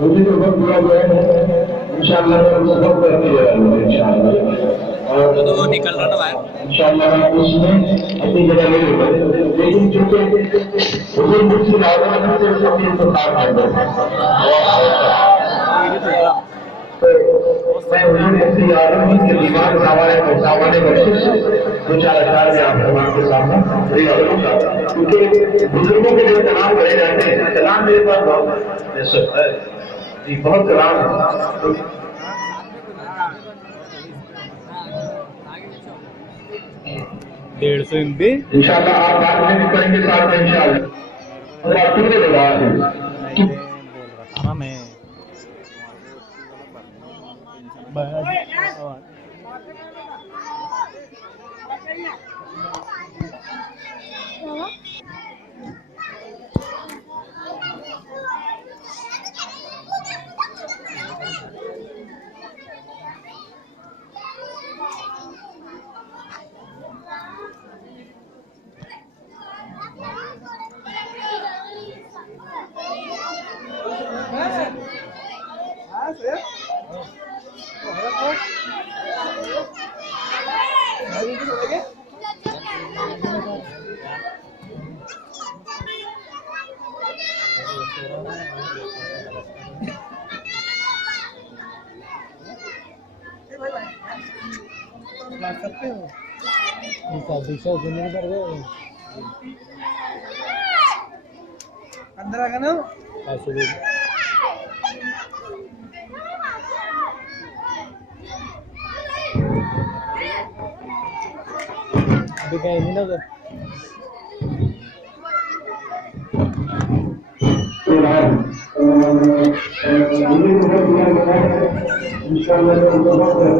मुझे तो बहुत बुरा हुआ है इंशाअल्लाह सब करते रहेंगे इंशाअल्लाह और तो निकल रहा ना बाहर इंशाअल्लाह उसमें अपनी जगह ले लेंगे लेकिन चूंकि हुजूर मुझसे ज्यादा से अपनी तो काम आएगा मैं हुजूर ऐसी आदमी के दिमाग सामान्य बख्शिश दो चार अशार में आप के सामने क्योंकि बुजुर्गों के लिए तनाव करे जाते हैं कलाम मेरे पास बहुत है जी बहुत कलाम है 150 MB इंशाअल्लाह आप बाद में भी करेंगे साथ में इंशाअल्लाह और आप पूरे लगा दें मैं सकते हो दिशा जमीन पर गए अंदर आ गए ना अभी कहीं नहीं लगा इंशाअल्लाह